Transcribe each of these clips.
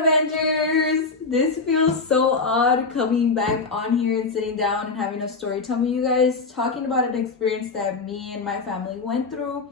Avengers! This feels so odd coming back on here and sitting down and having a story time with you guys, talking about an experience that me and my family went through.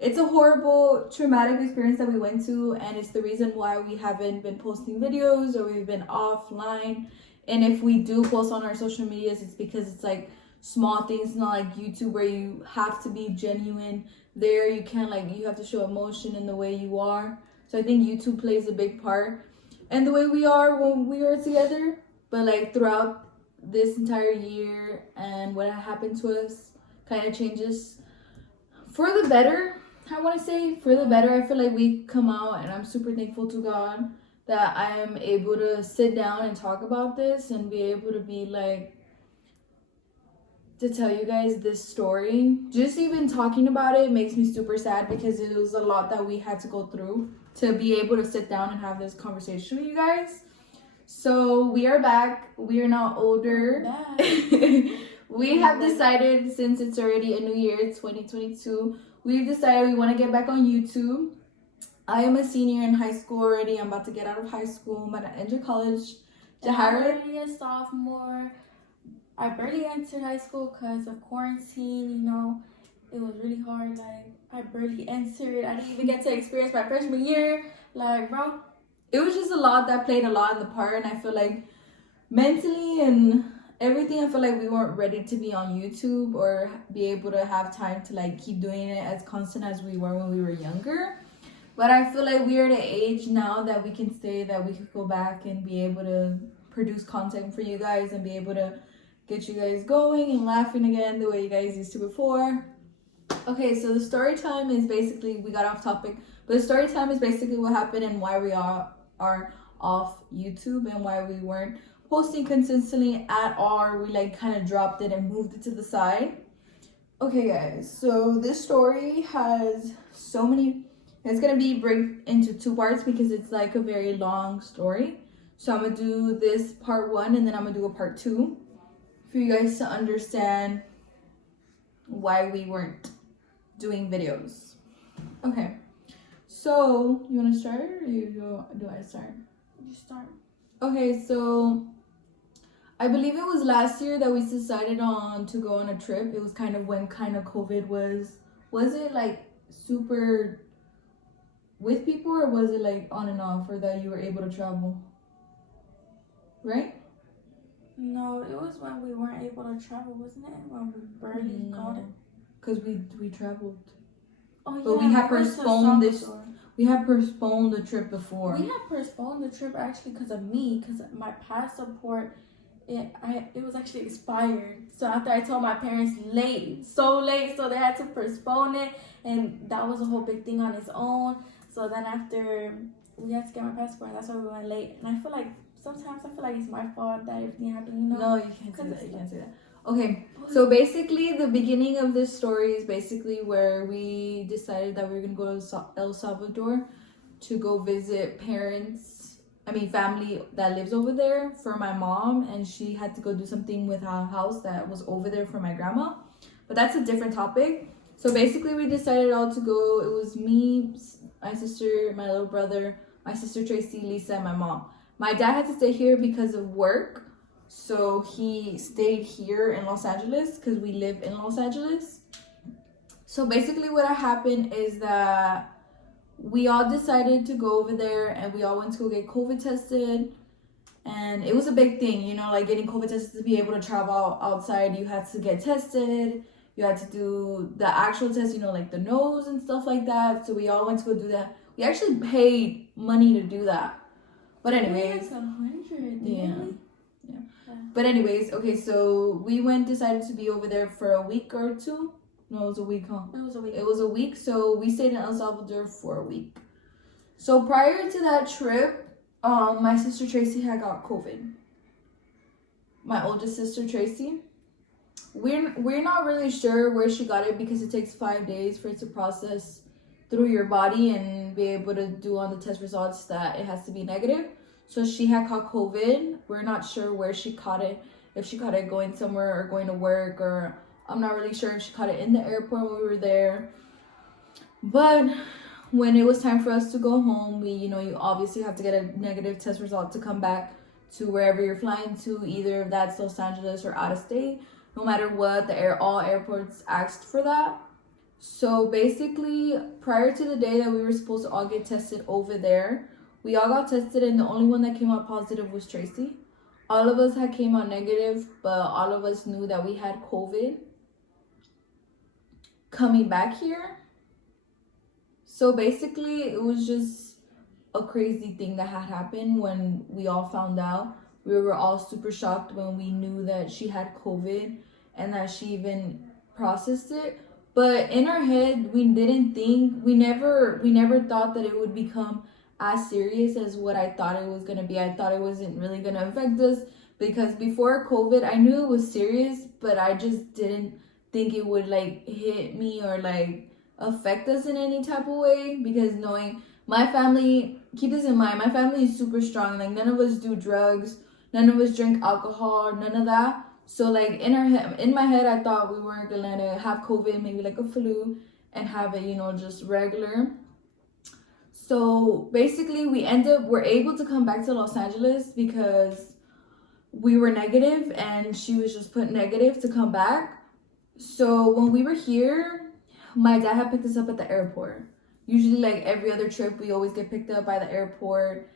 It's a horrible, traumatic experience that we went to, and it's the reason why we haven't been posting videos or we've been offline. And if we do post on our social medias, it's because it's like small things, not like YouTube where you have to be genuine. There you can't, like, you have to show emotion in the way you are. So I think YouTube plays a big part and the way we are when we are together. But like throughout this entire year and what happened to us kind of changes for the better. I want to say for the better. I feel like we come out, and I'm super thankful to God that I am able to sit down and talk about this and be able to be like, to tell you guys this story. Just even talking about it makes me super sad because it was a lot that we had to go through to be able to sit down and have this conversation with you guys. So we are back. We are now older. We have decided, since it's already a new year, 2022, we've decided we want to get back on YouTube. I am a senior in high school already. I'm about to get out of high school. I'm about to enter college. Yahira? I'm already a sophomore. I barely entered high school because of quarantine, you know. It was really hard. Like, I barely entered. I didn't even get to experience my freshman year. Like, bro. It was just a lot that played a lot in the part, and I feel like mentally and everything, I feel like we weren't ready to be on YouTube or be able to have time to like keep doing it as constant as we were when we were younger. But I feel like we are at an age now that we can say that we could go back and be able to produce content for you guys and be able to get you guys going and laughing again the way you guys used to before. Okay, so the story time is basically, we got off topic, but the story time is basically what happened and why we are off YouTube and why we weren't posting consistently at all. We like kind of dropped it and moved it to the side. Okay guys, so this story has so many, it's gonna be break into two parts because it's like a very long story. So I'm gonna do this part one and then I'm gonna do a part two for you guys to understand why we weren't doing videos. Okay, so you want to start or do I start? You start. Okay, so I believe it was last year that we decided on to go on a trip. It was kind of when kind of COVID was it like super with people, or was it like on and off, or that you were able to travel, right? No, it was when we weren't able to travel, wasn't it? When we barely got it. Because we traveled. Oh yeah. But we had postponed this. We had postponed the trip before. We had postponed the trip actually because of me, because my passport, it was actually expired. So after I told my parents so late, so they had to postpone it, and that was a whole big thing on its own. So then after we had to get my passport, that's why we went late. And I feel like sometimes it's my fault that everything happened, you know? No, you can't say that. You can't say that. Okay, so basically the beginning of this story is basically where we decided that we were going to go to El Salvador to go visit family that lives over there for my mom, and she had to go do something with our house that was over there for my grandma. But that's a different topic. So basically we decided all to go. It was me, my sister, my little brother, my sister Tracy, Lisa, and my mom. My dad had to stay here because of work. So he stayed here in Los Angeles because we live in Los Angeles. So basically what happened is that we all decided to go over there and we all went to go get COVID tested. And it was a big thing, you know, like getting COVID tested to be able to travel outside. You had to get tested. You had to do the actual test, you know, like the nose and stuff like that. So we all went to go do that. We actually paid money to do that. But anyways. Like 100, yeah. But anyways, okay, so we decided to be over there for a week or two. No, it was a week, huh? It was a week, so we stayed in El Salvador for a week. So prior to that trip, my sister Tracy had got COVID. My oldest sister Tracy. We're not really sure where she got it because it takes 5 days for it to process through your body and be able to do on the test results that it has to be negative. So she had caught COVID. We're not sure where she caught it, if she caught it going somewhere or going to work, or I'm not really sure if she caught it in the airport when we were there. But when it was time for us to go home, you obviously have to get a negative test result to come back to wherever you're flying to, either if that's Los Angeles or out of state. No matter what, all airports asked for that. So basically, prior to the day that we were supposed to all get tested over there, we all got tested, and the only one that came out positive was Tracy. All of us had came out negative, but all of us knew that we had COVID coming back here. So basically, it was just a crazy thing that had happened when we all found out. We were all super shocked when we knew that she had COVID and that she even processed it. But in our head, we never thought that it would become as serious as what I thought it was going to be. I thought it wasn't really going to affect us because before COVID, I knew it was serious, but I just didn't think it would like hit me or like affect us in any type of way, because knowing my family, keep this in mind, my family is super strong. Like none of us do drugs, none of us drink alcohol, none of that. So like in my head, I thought we weren't gonna have COVID, maybe like a flu, and have it, just regular. So basically, we're able to come back to Los Angeles because we were negative, and she was just put negative to come back. So when we were here, my dad had picked us up at the airport. Usually, like every other trip, we always get picked up by the airport,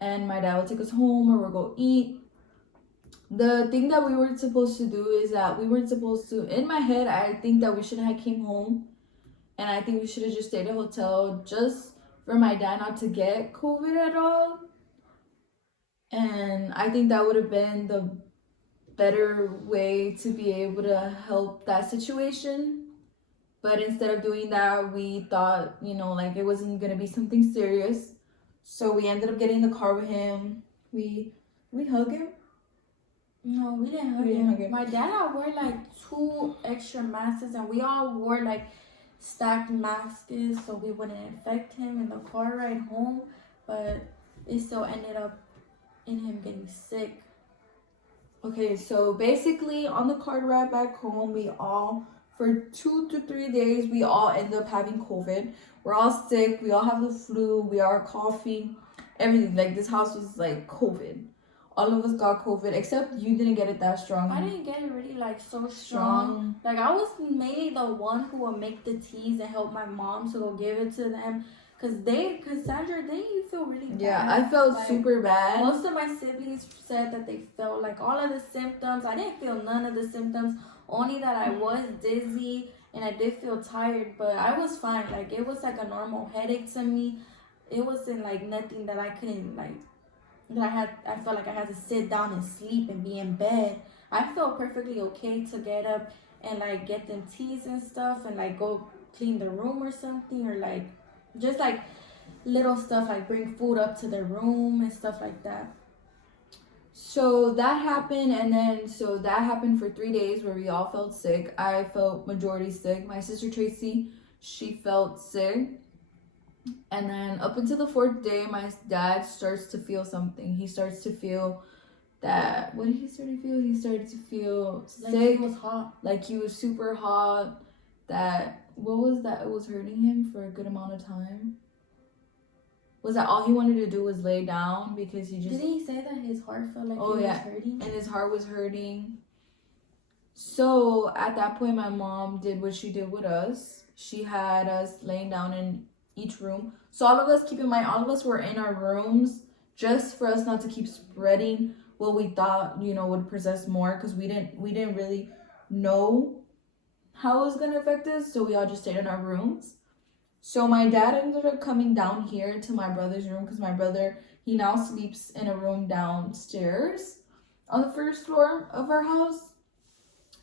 and my dad will take us home or we'll go eat. The thing that we weren't supposed to do is that we weren't supposed to, in my head, I think that we should have came home, and I think we should have just stayed at a hotel just for my dad not to get COVID at all. And I think that would have been the better way to be able to help that situation. But instead of doing that, we thought, like it wasn't going to be something serious. So we ended up getting in the car with him. We hug him. No, we didn't hug him. My dad and I wore like 2 extra masks, and we all wore like stacked masks so we wouldn't infect him in the car ride home. But it still ended up in him getting sick. Okay, so basically on the car ride back home, we all, for 2 to 3 days, we all end up having COVID. We're all sick. We all have the flu. We are coughing. Everything. Like this house was like COVID. All of us got COVID, except you didn't get it that strong. I didn't get it really like so strong. Like I was mainly the one who would make the teas and help my mom to go give it to them. Casandra, didn't you feel really bad? Yeah, I felt like, super bad. Most of my siblings said that they felt like all of the symptoms. I didn't feel none of the symptoms, only that I was dizzy and I did feel tired, but I was fine. Like it was like a normal headache to me. It wasn't like nothing that I couldn't like, I felt like I had to sit down and sleep and be in bed. I felt perfectly okay to get up and like get them teas and stuff and like go clean the room or something, or like just like little stuff like bring food up to their room and stuff like that. So that happened, and then so that happened for 3 days where we all felt sick. I felt majority sick. My sister Tracy, she felt sick. And then up until the 4th day, my dad starts to feel something. He starts to feel that, what did he start to feel? He started to feel sick. Like he was hot. Like he was super hot. What was that? It was hurting him for a good amount of time. Was that all he wanted to do was lay down because he just... Didn't he say that his heart felt like was hurting? And his heart was hurting. So at that point, my mom did what she did with us. She had us laying down in each room. So all of us, keep in mind, all of us were in our rooms just for us not to keep spreading what we thought, would possess more, because we didn't really know how it was gonna affect us. So we all just stayed in our rooms. So my dad ended up coming down here to my brother's room, because my brother, he now sleeps in a room downstairs on the 1st floor of our house.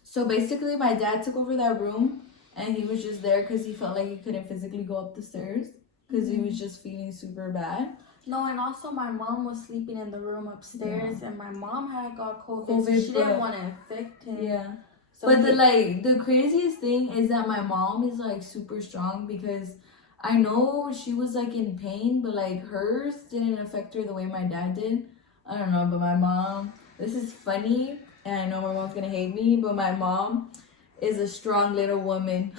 So basically my dad took over that room, and he was just there because he felt like he couldn't physically go up the stairs because he was just feeling super bad. No, and also my mom was sleeping in the room upstairs, and my mom had got COVID, so she didn't want to infect him. Yeah. So but the craziest thing is that my mom is like super strong, because I know she was like in pain, but like hers didn't affect her the way my dad did. I don't know, but my mom, this is funny, and I know my mom's gonna hate me, but my mom is a strong little woman.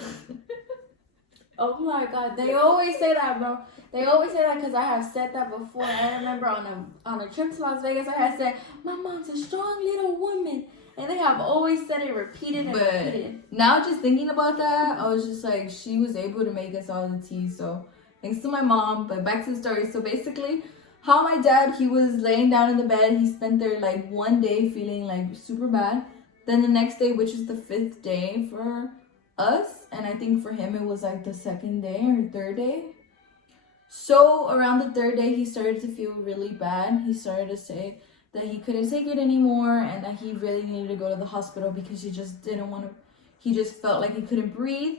Oh my God, they always say that, bro. They always say that because I have said that before. I remember on a trip to Las Vegas, I had said, my mom's a strong little woman. And they have always said it repeated and repeated. Now just thinking about that, I was just like, she was able to make us all the tea. So thanks to my mom. But back to the story. So basically, how my dad, he was laying down in the bed. He spent there like one day feeling like super bad. Then the next day, which is the 5th day for us, and I think for him it was like the 2nd day or 3rd day. So around the 3rd day, he started to feel really bad. He started to say that he couldn't take it anymore and that he really needed to go to the hospital because he just didn't want to, he just felt like he couldn't breathe.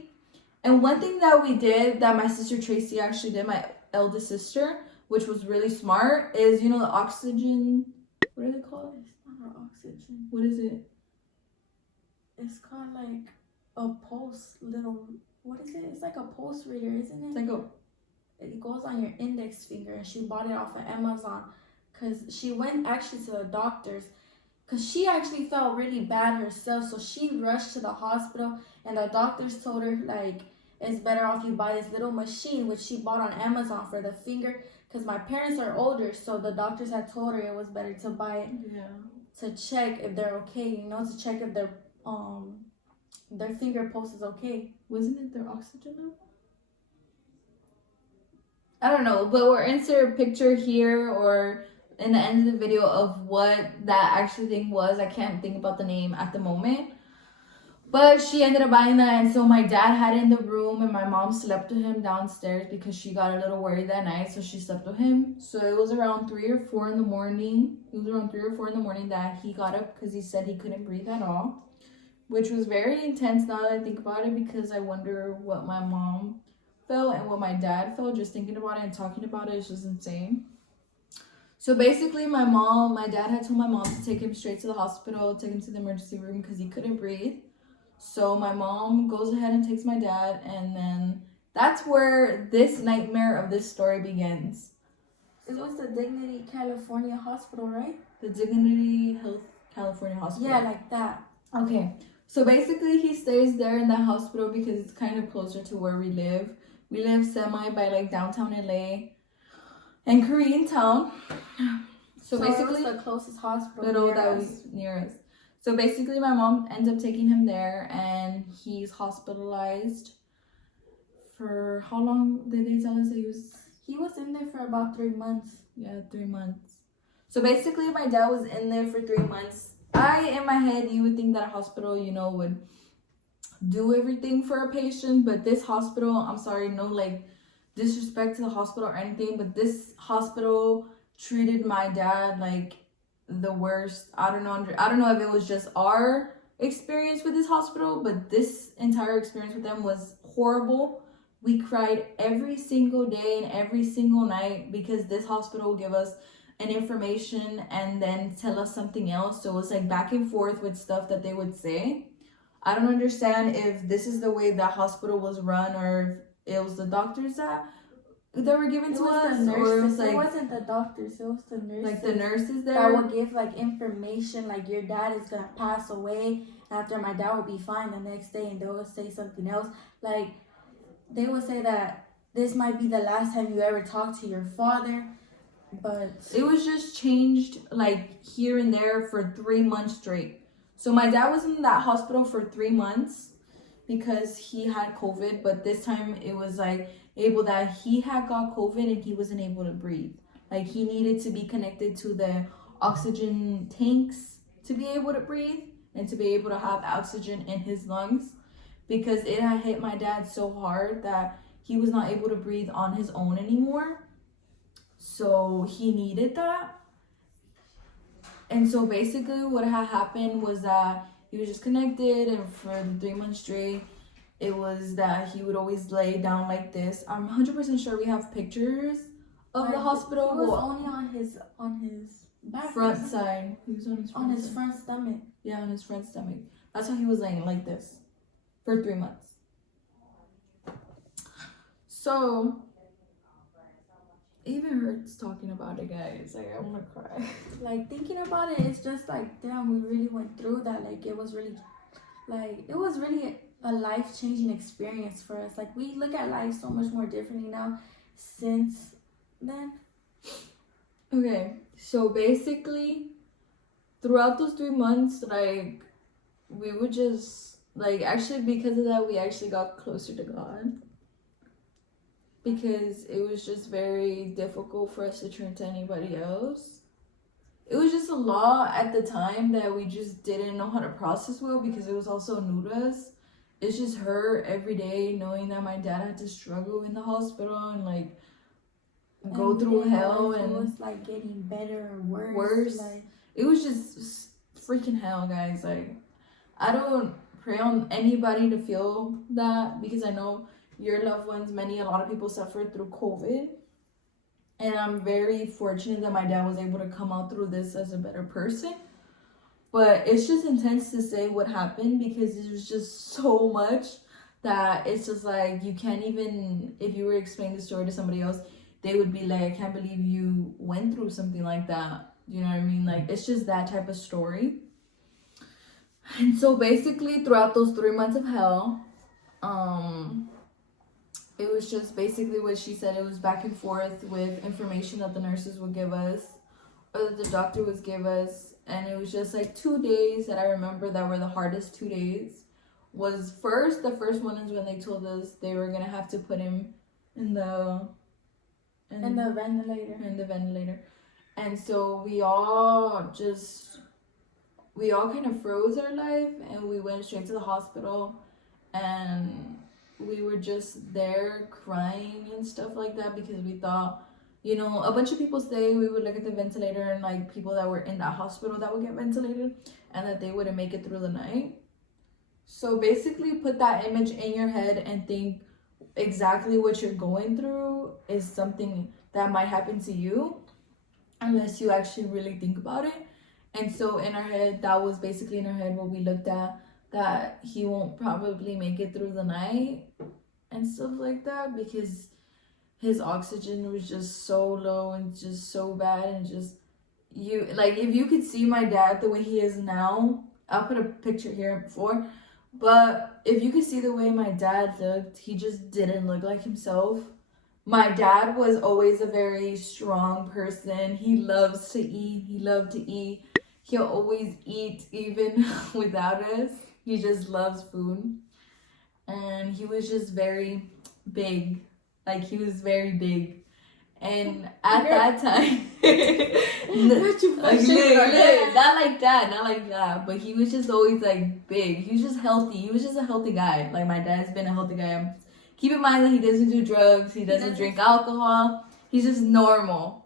And one thing that we did, that my sister Tracy actually did, my eldest sister, which was really smart, is, you know, the oxygen, what are they called? It's not oxygen. What is it? It's called like a pulse little, what is it? It's like a pulse reader, isn't it? It's like a, it goes on your index finger, and she bought it off of Amazon because she went actually to the doctors because she actually felt really bad herself. So she rushed to the hospital, and the doctors told her like it's better off you buy this little machine, which she bought on Amazon for the finger, because my parents are older, so the doctors had told her it was better to buy it to check if they're okay, you know, to check if their finger pulse is okay. Wasn't it their oxygen level? I don't know, but we'll insert a picture here or in the end of the video of what that actually thing was. I can't think about the name at the moment. But she ended up buying that, and so my dad had it in the room, and my mom slept with him downstairs because she got a little worried that night, so she slept with him. So it was around 3 or 4 in the morning. It was around 3 or 4 in the morning that he got up because he said he couldn't breathe at all, which was very intense now that I think about it, because I wonder what my mom felt and what my dad felt just thinking about it and talking about it. It's just insane. So basically, my dad had told my mom to take him straight to the hospital, take him to the emergency room because he couldn't breathe. So my mom goes ahead and takes my dad, and then that's where this nightmare of this story begins. It was the Dignity California Hospital, right? The Dignity Health California Hospital. Yeah, like that. Okay. So basically, he stays there in that hospital because it's kind of closer to where we live. We live semi by like downtown LA and Koreatown. So basically, it was the closest hospital near us. So basically, my mom ends up taking him there, and he's hospitalized for how long did they tell us that he was? He was in there for about 3 months. Yeah, 3 months. So basically, my dad was in there for 3 months. In my head, you would think that a hospital, you know, would do everything for a patient, but this hospital, I'm sorry, no like disrespect to the hospital or anything, but this hospital treated my dad like the worst. I don't know if it was just our experience with this hospital, but this entire experience with them was horrible. We cried every single day and every single night because this hospital will give us an information and then tell us something else. So it's like back and forth with stuff that they would say. I don't understand if this is the way the hospital was run, or if it was the doctors that were given to us, or it was like, it wasn't the doctors, it was the nurses. Like the nurses there that would give like information, like your dad is gonna pass away after my dad will be fine the next day, and they will say something else. Like they would say that this might be the last time you ever talk to your father, but it was just changed like here and there for 3 months straight. So my dad was in that hospital for 3 months because he had COVID, but this time it was like he had got COVID and he wasn't able to breathe. Like he needed to be connected to the oxygen tanks to be able to breathe and to be able to have oxygen in his lungs, because it had hit my dad so hard that he was not able to breathe on his own anymore. So he needed that. And so basically what had happened was that he was just connected, and for the 3 months straight, it was that he would always lay down like this. I'm 100% sure we have pictures of the hospital. He was only on his back front side. He was on his front stomach. Yeah, on his front stomach. That's how he was laying like this for 3 months. So it even hurts talking about it, guys. Like I want to cry. Like thinking about it, it's just like, damn, we really went through that. Like it was really a life-changing experience for us. Like, we look at life so much more differently now since then. Okay, so basically, throughout those 3 months, like, we would just, like, actually, because of that, we actually got closer to God. Because it was just very difficult for us to turn to anybody else. It was just a lot at the time that we just didn't know how to process well because it was also new to us. It's just her every day knowing that my dad had to struggle in the hospital and like go And through we didn't know hell if and it was like getting better or worse. worse. It was just freaking hell, guys. Like, I don't pray on anybody to feel that because I know your loved ones, a lot of people suffered through COVID. And I'm very fortunate that my dad was able to come out through this as a better person. But it's just intense to say what happened because it was just so much that it's just like you can't even, if you were explaining the story to somebody else, they would be like, I can't believe you went through something like that. You know what I mean? Like, it's just that type of story. And so basically throughout those 3 months of hell, it was just basically what she said. It was back and forth with information that the nurses would give us or that the doctor would give us. And it was just like 2 days that I remember that were the hardest 2 days. The first one is when they told us they were going to have to put him in the ventilator. And so we all kind of froze our life and we went straight to the hospital and we were just there crying and stuff like that because we thought, you know, a bunch of people say we would look at the ventilator and like people that were in that hospital that would get ventilated and that they wouldn't make it through the night. So basically put that image in your head and think exactly what you're going through is something that might happen to you unless you actually really think about it. And so in our head, that was basically in our head what we looked at, that he won't probably make it through the night and stuff like that because his oxygen was just so low and just so bad. And just if you could see my dad the way he is now, I'll put a picture here before, but if you could see the way my dad looked, he just didn't look like himself. My dad was always a very strong person. He loves to eat. He loved to eat. He'll always eat even without us. He just loves food. And he was just very big. Like, he was very big. And at that time, not like that. But he was just always like big. He was just healthy. He was just a healthy guy. Like, my dad's been a healthy guy. Keep in mind that he doesn't do drugs. He doesn't drink alcohol. He's just normal.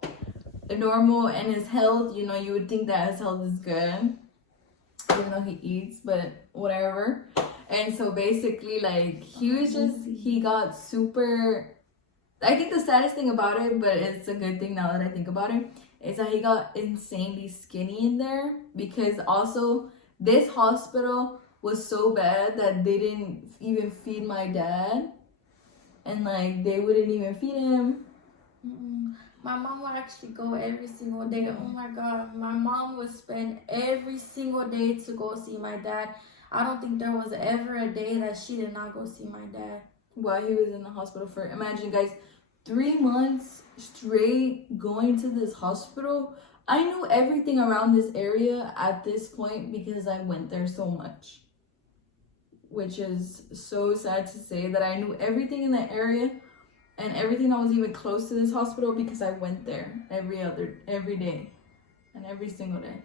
And his health, you know, you would think that his health is good, even though he eats, but whatever. And so basically, like, he got super, I think the saddest thing about it, but it's a good thing now that I think about it, is that he got insanely skinny in there because also this hospital was so bad that they didn't even feed my dad. And like, they wouldn't even feed him. My mom would actually go every single day. Oh my God. My mom would spend every single day to go see my dad. I don't think there was ever a day that she did not go see my dad. While he was in the hospital for, imagine guys, 3 months straight going to this hospital. I knew everything around this area at this point because I went there so much. Which is so sad to say that I knew everything in that area and everything that was even close to this hospital because I went there every day and every single day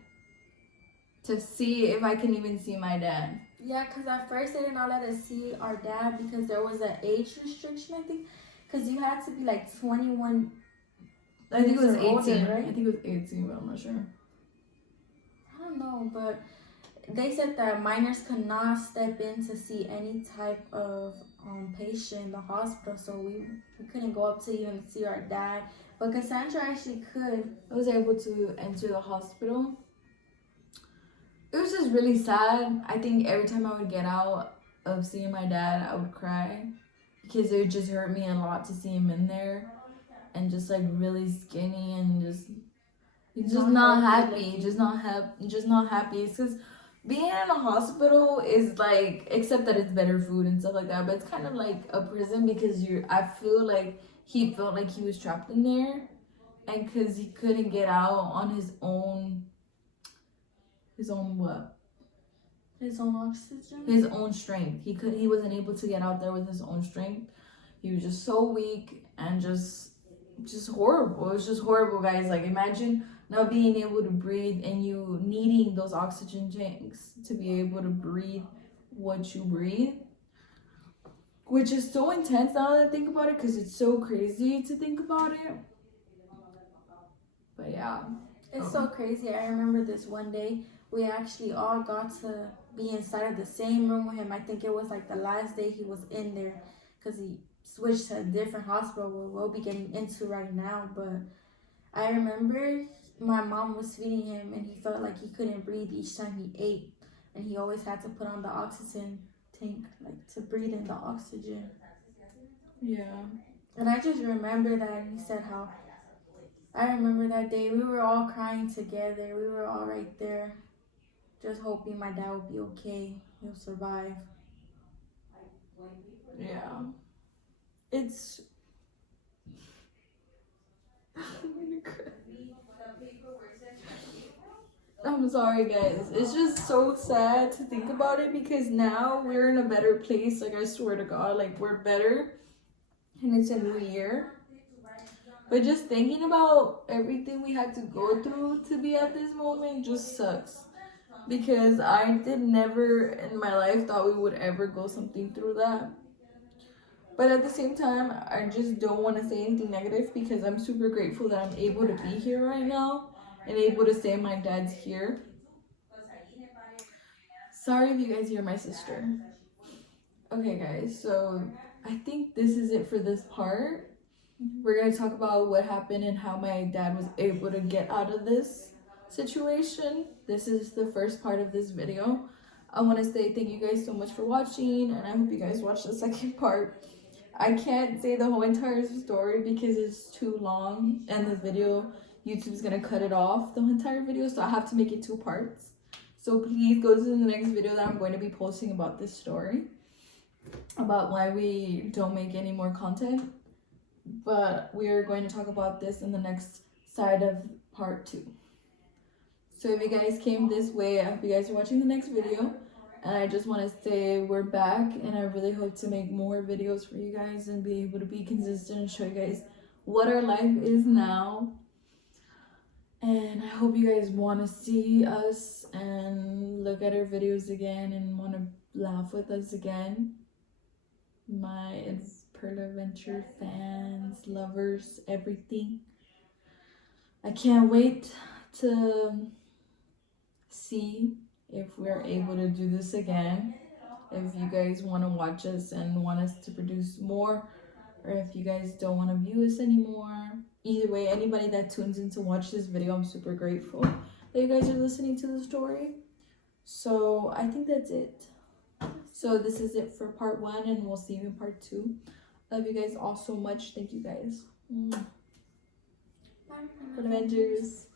to see if I can even see my dad. Yeah, because at first they did not let us see our dad because there was an age restriction, I think, because you had to be like 21. I think it was 18, older, right? I think it was 18, but I'm not sure. I don't know, but they said that minors could not step in to see any type of patient in the hospital, so we couldn't go up to even see our dad. But Casandra actually could. I was able to enter the hospital. It was just really sad. I think every time I would get out of seeing my dad, I would cry because it would just hurt me a lot to see him in there and just like really skinny and just not happy. Just not happy. It's because being in a hospital is like, except that it's better food and stuff like that, but it's kind of like a prison because I feel like he felt like he was trapped in there, and because he couldn't get out on his own what? His own oxygen. His own strength. He wasn't able to get out there with his own strength. He was just so weak and just horrible. It was just horrible, guys. Like, imagine not being able to breathe and you needing those oxygen tanks to be able to breathe what you breathe, which is so intense now that I think about it, because it's so crazy to think about it. But yeah, it's so crazy. I remember this one day we actually all got to be inside of the same room with him. I think it was like the last day he was in there, because he switched to a different hospital where we'll be getting into right now. But I remember my mom was feeding him and he felt like he couldn't breathe each time he ate, and he always had to put on the oxygen tank, like, to breathe in the oxygen. Yeah. And I just remember that he said how, I remember that day we were all crying together. We were all right there, just hoping my dad would be okay. He'll survive. Yeah. It's I'm sorry, guys. It's just so sad to think about it, because now we're in a better place. Like, I swear to God, like, we're better, and it's a new year. But just thinking about everything we had to go through to be at this moment just sucks. Because I did never in my life thought we would ever go something through that. But at the same time, I just don't want to say anything negative, because I'm super grateful that I'm able to be here right now and able to say my dad's here. Sorry if you guys hear my sister. Okay, guys, so I think this is it for this part. We're going to talk about what happened and how my dad was able to get out of this situation. This is the first part of this video. I want to say thank you guys so much for watching, and I hope you guys watch the second part. I can't say the whole entire story because it's too long, and the video, YouTube's gonna cut it off, the entire video, so I have to make it 2 parts. So please go to the next video that I'm going to be posting about this story, about why we don't make any more content. But we are going to talk about this in the next side of part 2. So if you guys came this way, I hope you guys are watching the next video. And I just want to say we're back, and I really hope to make more videos for you guys and be able to be consistent and show you guys what our life is now. And I hope you guys want to see us and look at our videos again and want to laugh with us again. My Pearl Adventure fans, lovers, everything. I can't wait to see if we're able to do this again. If you guys want to watch us and want us to produce more, or if you guys don't want to view us anymore. Either way, anybody that tunes in to watch this video, I'm super grateful that you guys are listening to the story. So I think that's it. So this is it for part 1, and we'll see you in part 2. Love you guys all so much. Thank you guys. Bye. Adventures.